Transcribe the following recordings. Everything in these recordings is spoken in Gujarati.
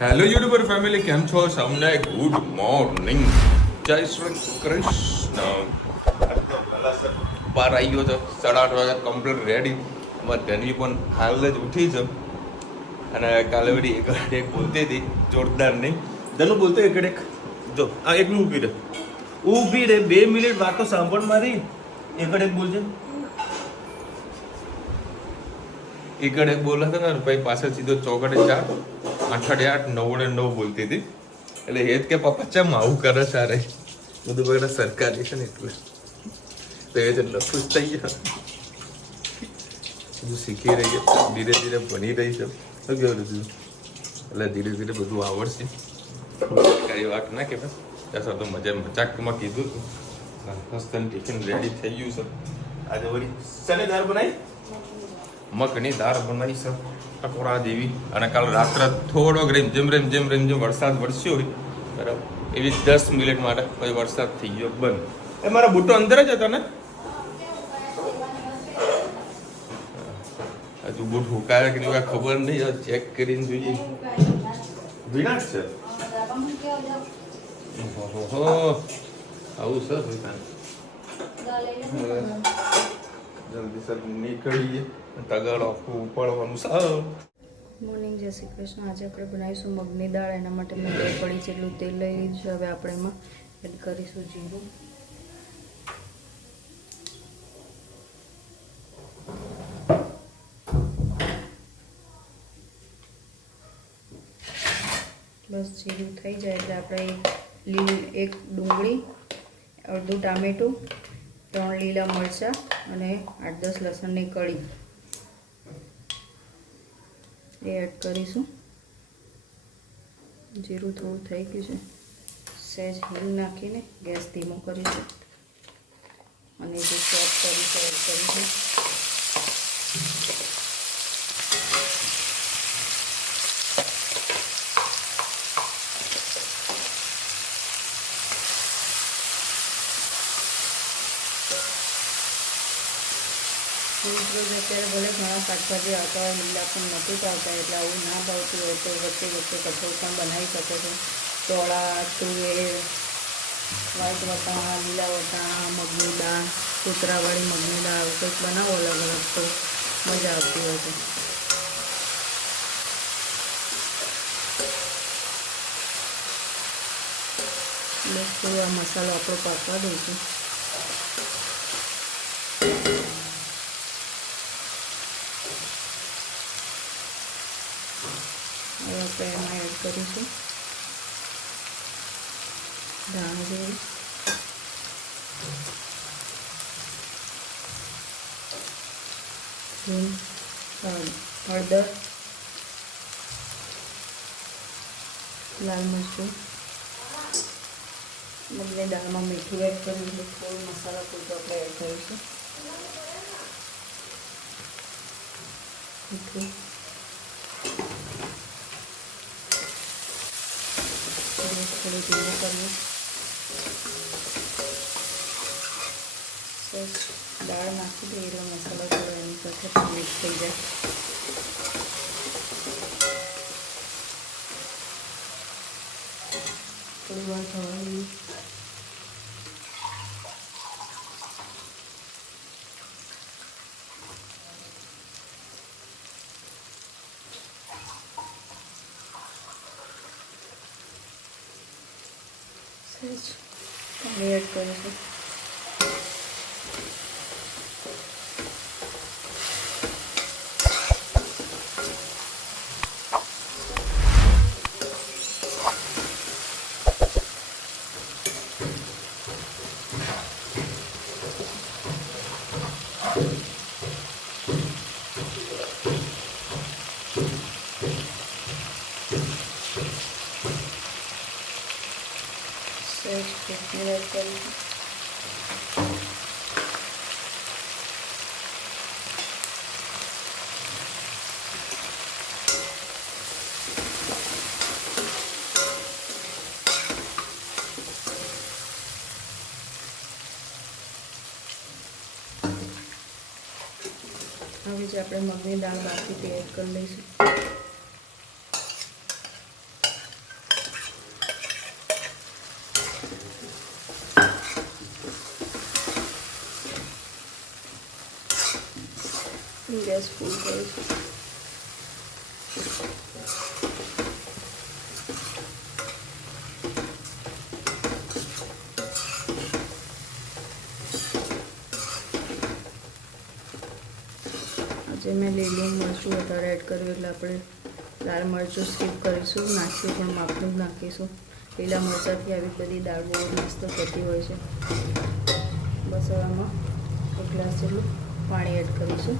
હેલો યુટ્યુબર ફેમિલી, કેમ છો? સૌને ગુડ મોર્નિંગ, જય શ્રી કૃષ્ણ. બાર આવી ગયો છે, 8:30 વાગે કમ્પ્લીટ રેડી. અમારી ધનવી પણ હાલ જ ઉઠી છે અને કાલે વળી એક બોલતી હતી જોરદાર નહીં. ધનુ બોલતો એક જો આ એકલું ઊભી રે 2 મિનિટ વાતો સાંભળ મારી. એક બોલજે. એકડે બોલા હતા ને ભાઈ, પાછળ સીધો ચોકડે 4, 8:08, 9:09 બોલતી હતી. એટલે એ જ કે પપ્પા ચમ આવું કરે સારે, બધું બગડે સરકારી છે ને એટલે. તો એ જ એટલે ખુશ થઈ ગયા, બધું શીખી રહી છે, ધીરે ધીરે ભણી રહી છે. શું કેવું હતું? એટલે ધીરે ધીરે બધું આવડશે. સરકારી વાત ના કે ત્યાં તો મજાકમાં કીધું હતું. ટિફિન રેડી થઈ ગયું છે. આજે વળી શને દાળ બનાવી, મગની દાળ બનાવી છે ટકોરા જેવી. અને કાલ રાત્રે થોડોક જેમ વરસાદ વરસ્યો હોય બરાબર એવી 10 મિનિટ માટે પછી વરસાદ થઈ ગયો બંધ. એ મારા બુટ્ટો અંદર જ હતો ને, હજુ બુટ હુકાયા કે નહીં ખબર નહીં, ચેક કરીને જોઈએ. વિનાશ છે આવું સર જલ્દી સર નીકળીએ, તગાડો આખું ઉપાડવાનું સાવ. મોર્નિંગ, જય શ્રી કૃષ્ણ. આજે આપણે બનાવીશું મગની દાળ. એના માટે મેં 2 કળી જેટલું તેલ લઈ લીધું છે. હવે આપણે એમાં એડ કરીશું જીરું, બસ જીરું થઈ જાય એટલે આપણે એક ડુંગળી, અડધું ટામેટું, 3 લીલા મરચાં અને 8-10 લસણની કળી એ એડ કરીશું. જીરું થોડું થઈ ગયું છે, સહેજ હિંગ નાખીને ગેસ ધીમો કરીશું અને જે ચોપ કરીશું એડ કરીશું. અત્યારે ભલે ઘણા શાકભાજી આવતા હોય, લીલા પણ નથી આવતા, એટલે આવું ના ભાવતું હોય તો વચ્ચે વચ્ચે કઠોળ પણ બનાવી શકો છો. ચોળા, તુવેર, વ્હાઈટ વટાણા, લીલા વટાણા, મગની દાળ, કૂતરાવાળી મગની દાળ, કંઈક બનાવો અલગ અલગ તો મજા આવતી હોય છે. બસ થોડો આ મસાલો આપણો પાકવા દઈશું. હવે આપણે એમાં એડ કરીશું ધાણા જીરું, હળદર, લાલ મરચું, મગની દાળમાં મીઠું એડ કરીશું. થોડું મસાલા પૂરતું આપણે એડ કરીશું મીઠું. થોડું ધીમું કરવું. દાળ નાખી દઈએ એટલે મસાલો થોડો એની સાથે મિક્સ થઈ જાય. થોડી વાર થવા દઈએ. પાણી એડ કરીશું. કોથમીર એડ કરીશું. હવે જે આપણે મગની દાળ બાકી તે એડ કરી લઈશું. ગેસ ફૂલ કરું છું. આજે મેં લીલું મરચું વધારે એડ કર્યું એટલે આપણે લાલ મરચું સ્કીપ કરીશું. નાખ્યું પણ માપનું જ નાખીશું. લીલા મરચાંથી આવી બધી દાળ બહુ મસ્ત થતી હોય છે. બસ હવે આમાં 1 ગ્લાસ જેટલું પાણી એડ કરીશું.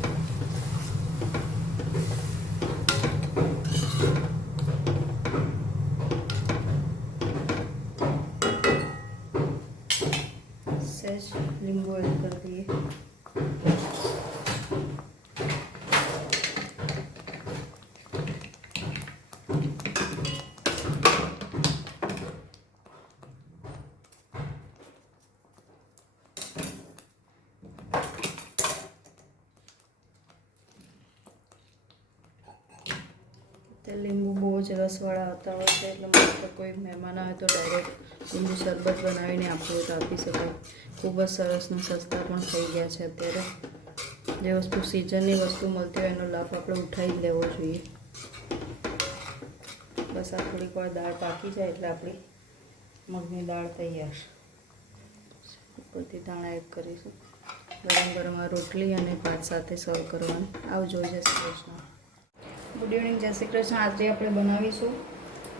સહેજ લીંબુ એડ કરી દઈએ. લીંબુ બહુ જ રસવાળા હોતા હોય છે એટલે મસ્ત કોઈ મહેમાન આવે તો ડાયરેક્ટ લીંબુ શરબત બનાવીને આપવું હોય તો આપી શકાય. ખૂબ જ સરસ ને સસ્તા પણ થઈ ગયા છે અત્યારે. જે વસ્તુ સિઝનની વસ્તુ મળતી હોય એનો લાભ આપણે ઉઠાવી લેવો જોઈએ. બસ આ થોડીક વાર દાળ પાકી જાય એટલે આપણી મગની દાળ તૈયાર. ઉપરથી ધાણા એડ કરીશું. ગરમ ગરમ રોટલી અને ભાત સાથે સર્વ કરવાનું. આવજો. જય શ્રી કૃષ્ણ. Good evening. જય શ્રી કૃષ્ણ. આજે આપણે બનાવીશું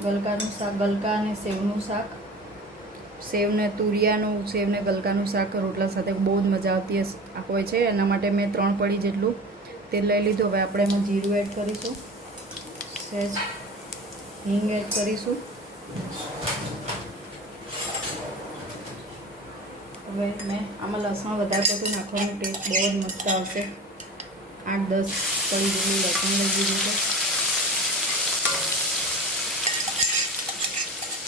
ગલકાનું શાક, ગલકા અને સેવનું શાક. સેવને તુરિયાનું, સેવને ગલકાનું શાક રોટલા સાથે બહુ જ મજા આવતી હોય છે. એના માટે મેં 3 પડી જેટલું તેલ લઈ લીધું. હવે આપણે એમાં જીરું એડ કરીશું, સહેજ હિંગ એડ કરીશું. હવે મેં આમાં લસણ વધારે પડતું નાખવાનું, ટેસ્ટ બહુ જ મસ્ત આવશે. 8-10 કળી જેટલું લસણ લઈ દીધું છે.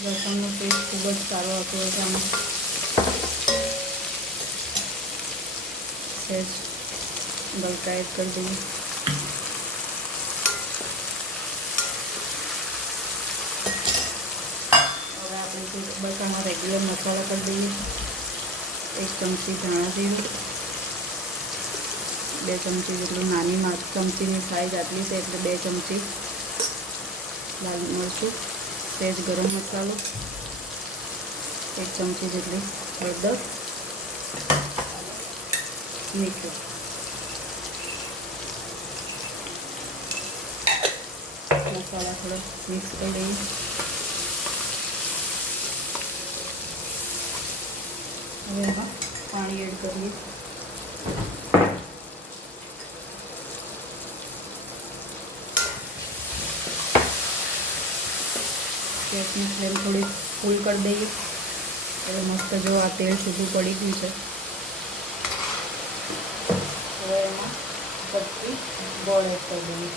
લસણનો ટેસ્ટ ખૂબ જ સારો આવતો હોય છે આમાં. સહેજ ગલકા એડ કરી દઈએ. હવે આપણે બસ આમાં રેગ્યુલર મસાલા કરી દઈએ. 1 ચમચી ધાણા જીરું, 2 ચમચી જેટલું, નાની ચમચીની સાઈઝ આટલી છે એટલે 2 ચમચી લાલ મરચું, સહેજ ગરમ મસાલો, 1 ચમચી જેટલી હળદર, મીઠું. મસાલા થોડો મિક્સ કરી દઈએ. હવે એમાં પાણી એડ કરીએ. ગેસની ફ્લેમ થોડી ફૂલ કરી દઈએ. એટલે મસ્ત જો આ તેલ સીધું પડી ગયું છે. હવે એમાં પછી ગોળ એડ કરી દઈએ.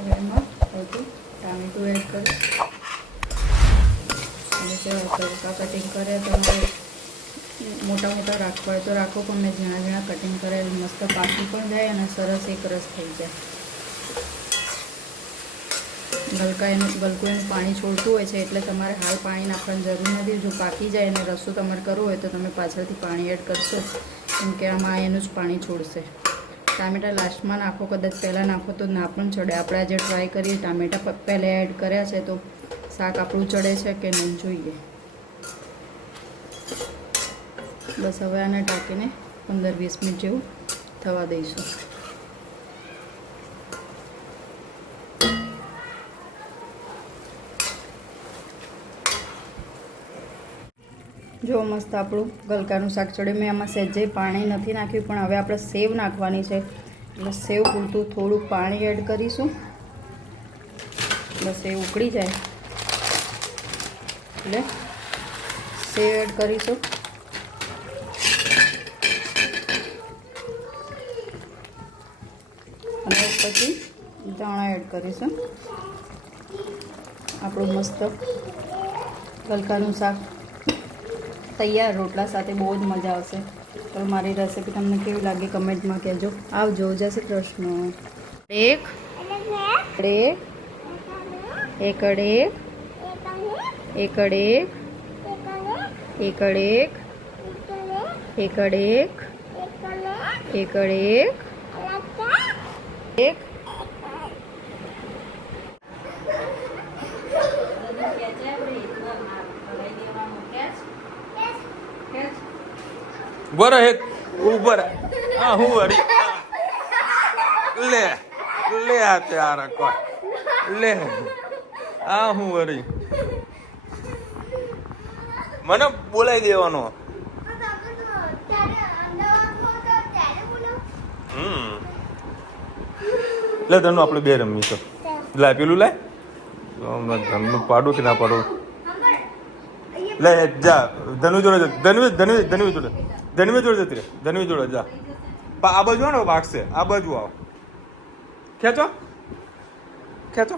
હવે એમાં અડધું ટામેટું એડ કરી અને જે તડકા કટિંગ કરે તમારે મોટા મોટા રાખવા હોય તો રાખો, પણ મેં ઝીણા ઝીણા કટિંગ કરેલ મસ્ત પાકી પણ જાય અને સરસ એક રસ થઈ જાય. ગલકું એનું પાણી છોડતું હોય છે એટલે તમારે હાલ પાણી નાખવાની જરૂર નથી. જો પાકી જાય અને રસો તમારે કરવો હોય તો તમે પાછળથી પાણી એડ કરશો, કેમ કે આમાં એનું જ પાણી છોડશે. ટામેટાં લાસ્ટમાં નાખો, કદાચ પહેલાં નાખો તો ના પણ ચડે. આપણે આજે ટ્રાય કરીએ ટામેટાં પહેલાં એડ કર્યા છે તો શાક આપણું ચડે છે કે નહીં જોઈએ. બસ હવે આને ઢાંકીને 15-20 મિનિટ જેવું થવા દઈશું. જો મસ્ત આપણું ગલકાનું શાક ચડે. મેં આમાં સહેજે પાણી નથી નાખ્યું, પણ હવે આપણે સેવ નાખવાની છે એટલે સેવ પૂરતું થોડું પાણી એડ કરીશું. બસ એ ઉકળી જાય એટલે સેવ એડ કરીશું. અને પછી ધાણા એડ કરીશું. આપણું મસ્ત ગલકાનું શાક તૈયાર રોટલા સાથે બહુ જ મજા આવશે. તો મારી રેસીપી તમને કેવી લાગી કમેન્ટમાં કહેજો. આવજો. જય શ્રી કૃષ્ણ. એક એકડેક એકડેક એકડેક એકડેક એકડેક એક બરો હેત ઉપર હા હું વળી લે લે આ તારા કોઈ લે આ હું વળી મને બોલાવી દેવાનો. લે ધનુ આપણે બે રમી તો લાય પેલું લાય ધનુ પાડું કે ના પાડું. લે જા ધનુ જોડે ધનવી જોડે જતી રે ધનવી જોડે જા. આ બાજુ આવો ભાગશે આ બાજુ આવો ખેંચો ખેંચો.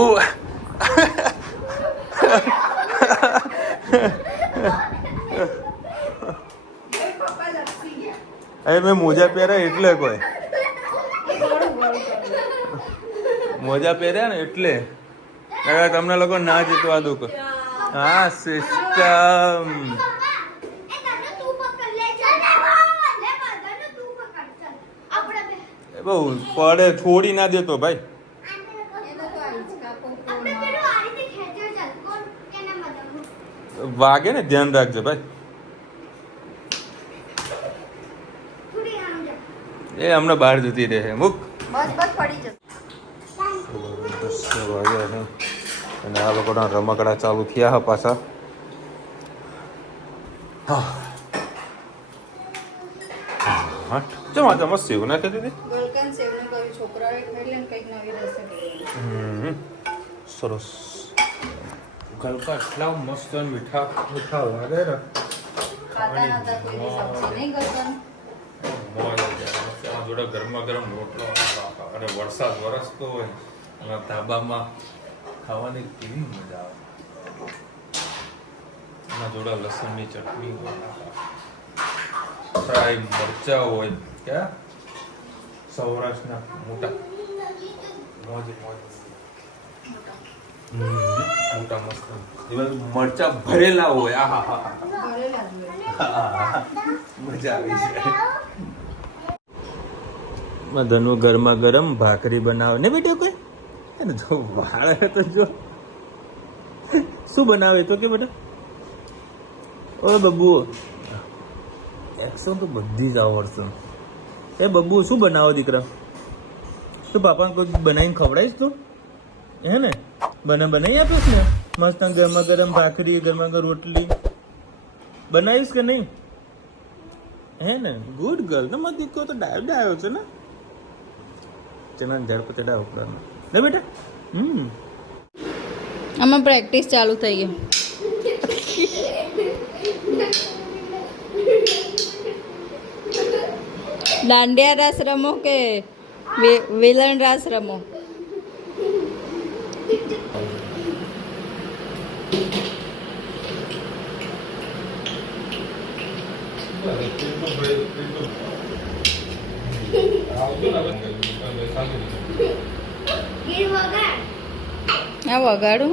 ઓ અરે મેં મોજા પહેર્યા એટલે કોઈ મોજા પહેર્યા ને એટલે તમને લોકો ના જીતવા દો. હા સિસ્ટમ બહુ પડે છોડી ના દેતો ભાઈ. વાગે ને ધ્યાન રાખજો ભાઈ. એ હમણાં બહાર જતી રહે મુક વાગ્યા છે અને આ લોકોના રમકડા ચાલુ થયા હા પાછા. ચમા મસ્ત એવું ના કહેતી સરસ ગલકા એટલા મસ્ત મીઠા મીઠા લાગે ને. જોડે ગરમા ગરમ રોટલો અને વરસાદ વરસતો હોય અને ધાબામાં ખાવાની કેવી મજા આવે. એના જોડે લસણની ચટણી હોય ફ્રાય મરચા હોય ક્યાં સૌરાષ્ટ્રના મોટા મોજ મોજ મોટા મસ્ત મરચા ભરેલા હોય. આ હા હા મજા આવી છે. ધનુ ગરમા ગરમ ભાખરી બનાવે ને બેટા કોઈ જો વાળ તો જો શું બનાવે તો કે બેટા ઓ બબ્બુ એક્શન તો બધી જ આવડશે. એ બબ્બુ શું બનાવો દીકરા તો પાપાને કોઈ બનાવીને ખવડાવીશ તું હે ને બનાવી આપીશ ને મસ્ત ગરમા ગરમ ભાખરી ગરમા ગરમ રોટલી બનાવીશ કે નહીં હે ને. ગુડ ગર્લ તો મત દીકરો તો ડાયો છે ને ચના ઝાડ પર ચડાવ ઉપડાનો ને બેટા. આમાં પ્રેક્ટિસ ચાલુ થઈ ગઈ. દાંડિયા રાસ રમો કે વેલણ રાસ રમો? આ વગાડું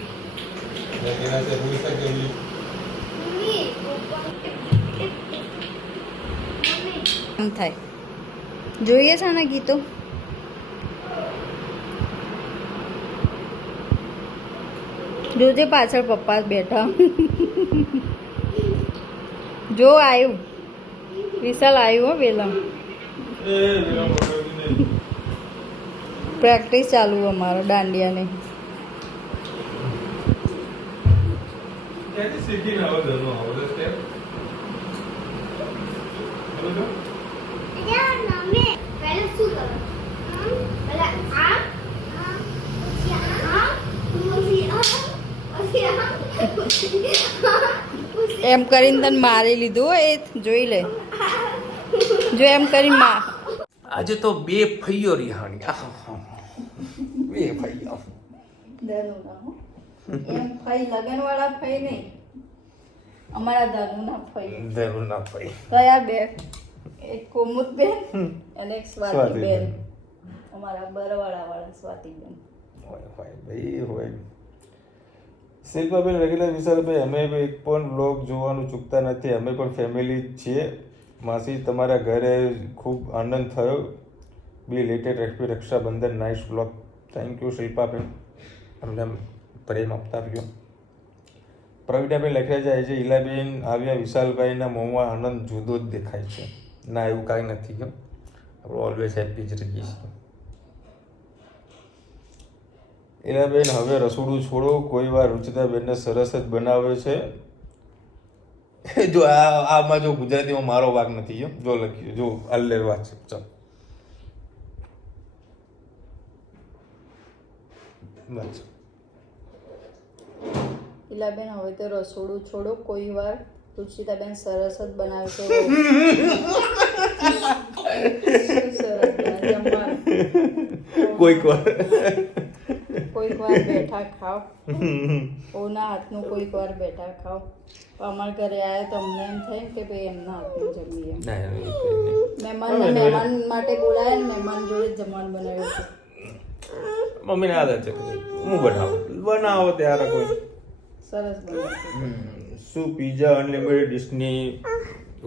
એમ થાય. જોઈએ છે ને ગીતો જોજે પાછળ પપ્પા બેઠા. જો આવ્યું વિશાલ આવ્યું હો વેલમ. પ્રેક્ટિસ ચાલુ અમારો દાંડિયાની. એમ કરીને તને મારી લીધું હોય એ જોઈ લે. જો એમ કરીને આજે તો બે ફૈયો રિહાણી બે ફૈયો એમ ફઈ લગનવાળા ફઈ નહીં, અમારા ધનુના ફઈ. જરૂર ના ભાઈ. કયા બે? એક કોમુદબેન અને એક સ્વાતિબેન. અમારા બરવાળા વાળા સ્વાતિબેન. હોય ભાઈ હોય. શિલ્પાબેન રેગ્યુલર વિશાલભાઈ, અમે એક પણ બ્લોગ જોવાનું ચૂકતા નથી, અમે પણ ફેમિલી જ છીએ. માસી તમારા ઘરે ખૂબ આનંદ થયો. Belated recipe Rakshabandhan nice blog. Thank you Shilpaben, અમને પ્રેમ આપતા રહ્યો. પ્રવીણાબેન લખ્યા જાય છે, ઈલાબેન આવ્યા વિશાલભાઈના મોંમાં આનંદ જુદો જ દેખાય છે. ના એવું કાંઈ નથી કેમ, આપણે ઓલવેઝ હેપી જ રહીએ છીએ. ઈલાબેન હવે રસોડું છોડો, કોઈ વાર રુચિતાબેનને સરસ જ બનાવે છે. જો આમાં જો ગુજરાતીમાં મારો વાક નથી, જો લખ્યું, જો અલ્લેર વાત છે. ચાલો બસ. ઈલાબેન હવે તો રસોડું છોડો, કોઈ વાર રુચિતાબેન સરસ જ બનાવે છે. સરસ જમવાનું. કોઈક વાર બેઠા ખાઓ. ઓના હાથનું કોઈક વાર બેઠા ખાઓ. અમારા ઘરે આવ્યા તો અમને એમ થાય કે ભાઈ એમના હાથનું જમીએ. મહેમાન માટે બોલાયા ને મહેમાન જોડે જ જમવાનું બનાવ્યું છે. મમ્મીને આદત છે હું બનાવો ત્યારે કોઈ સરસ બનાવ્યું. શું પીઝા અનલિમિટેડ ડિશની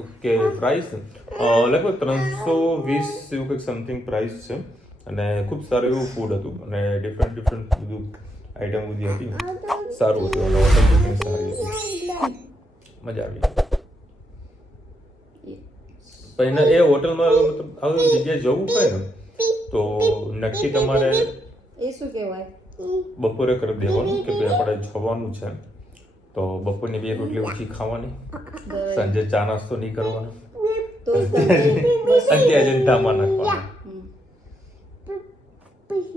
ઓકે પ્રાઇસ લગભગ 320 એવું કંઈક સમથિંગ પ્રાઇસ છે. અને ખૂબ સારું એવું ફૂડ હતું અને ડિફરન્ટ બધું આઈટમ બધી હતી ને, સારું હતું અને હોટલ બુકિંગ સારી હતી, મજા આવી. પણ એ હોટલમાં મતલબ આવી જગ્યાએ જવું હોય ને તો નક્કી તમારે એ શું કહેવાય બપોરે કરી દેવાનું કે ભાઈ આપણે જવાનું છે તો બપોરની 2 રોટલી ઓછી ખાવાની, સાંજે ચા નાસ્તો નહીં કરવાનો, અત્યારે અજંતામાં નાખવાનું.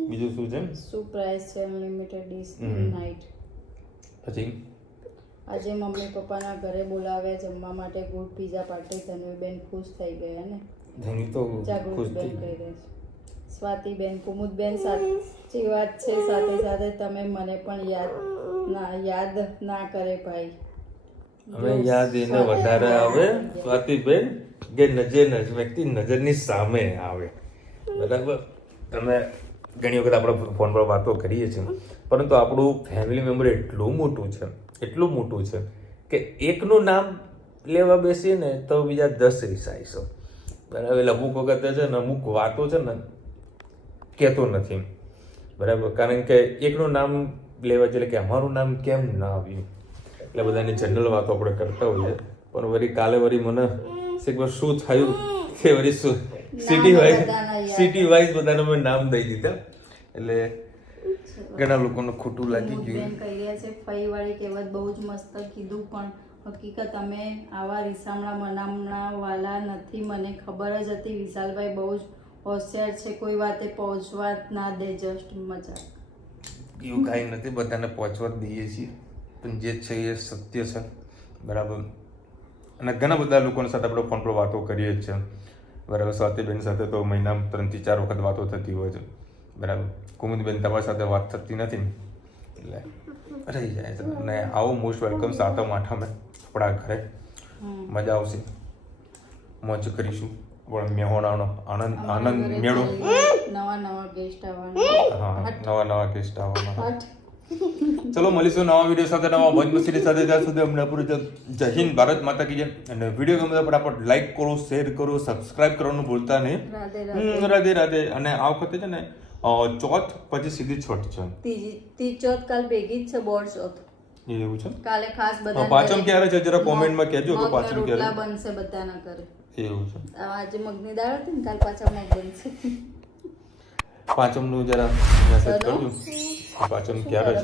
બીજું શું છે? શું પ્રાઇસ છે અનલિમિટેડ ડીશ નાઇટ? પછી આજે મમ્મી પપ્પાના ઘરે બોલાવ્યા જમવા માટે ગુડ પીઝા પાર્ટી. ધનુબેન ખુશ થઈ ગયા ને? ધનુ તો ખુશ જાગૃતિબેન થઈ કહી રહે છે. સ્વાતિબેન, કુમુદબેન સાચી વાત છે. સાથે સાથે તમે મને પણ યાદ ના કરે ભાઈ. હવે યાદ એને વધારે આવે સ્વાતિબેન કે વ્યક્તિ નજરની સામે આવે. બરાબર, તમે ઘણી વખત આપણે ફોન પર વાતો કરીએ છીએ, પરંતુ આપણું ફેમિલી મેમ્બર એટલું મોટું છે કે એકનું નામ લેવા બેસીએ ને તો બીજા 10 રિસાઈશો. બરાબર, એટલે અમુક વખત છે ને અમુક વાતો છે ને કહેતો નથી. બરાબર, કારણ કે એકનું નામ લેવા એટલે કે અમારું નામ કેમ ના આવ્યું, એટલે બધાની જનરલ વાતો આપણે કરતા હોઈએ. પણ વળી કાલે વળી મને શું થયું કે વળી શું સિટી વાઇઝ બધાને મેં નામ દઈ દીધા, એટલે ઘણા લોકોને ખોટું લાગી ગયું. કહી રહ્યા છે ફઈ વાળી કહેવત બહુ જ મસ્ત કીધું, પણ હકીકત અમે આવા રીસામણા મનામણા વાલા નથી. મને ખબર જ હતી વિશાલભાઈ બહુ જ હોશિયાર છે, કોઈ વાતે પહોંચવા ના દે. જસ્ટ મજાક. એવું કાંઈ નથી, બધાને પહોંચવા જ દઈએ છીએ, પણ જે છે એ સત્ય છે. બરાબર, અને ઘણા બધા લોકોની સાથે આપણે ફોન પર વાતો કરીએ જ છે. બરાબર, સ્વાતિબેન સાથે તો મહિનામાં 3 થી 4 વખત વાતો થતી હોય છે. બરાબર, કુમુદબેન તમારી સાથે વાત થતી નથી એટલે રહી જાય છે. અને આવો મોસ્ટ વેલકમ 7મ 8મ આપણા ઘરે, મજા આવશે, મોજ કરીશું. મહેમાનોનો આનંદ મેળો, નવા ગેસ્ટ આવવાના. ચલો મળીશું નવા વિડીયો સાથે, નવા મોજ મસ્તી સાથે. ત્યાં સુધી અમને પૂરું જય હિન્દ, ભારત માતા કી જય. અને વિડીયો ગમે તો ફટાફટ લાઈક કરો, શેર કરો, સબસ્ક્રાઇબ કરવાનું ભૂલતા નહીં. રાધે રાધે. અને આ વખતે છે ને ચોથ પછી સીધી છઠ છે, ત્રીજી ચોથ કાલ ભેગી જ છે, બોર્ડ ચોથ એવું છે. કાલે ખાસ બધા પાંચમ ક્યારે છે જરા કોમેન્ટમાં કહેજો કે પાંચમ ક્યારે બનશે બધાના ઘરે. એવું છે, આજે મગની દાળ હતી ને, કાલ પાછા મગ બનશે. પાંચમનું જરા મેસેજ કરજો પાંચમ ક્યારે છે.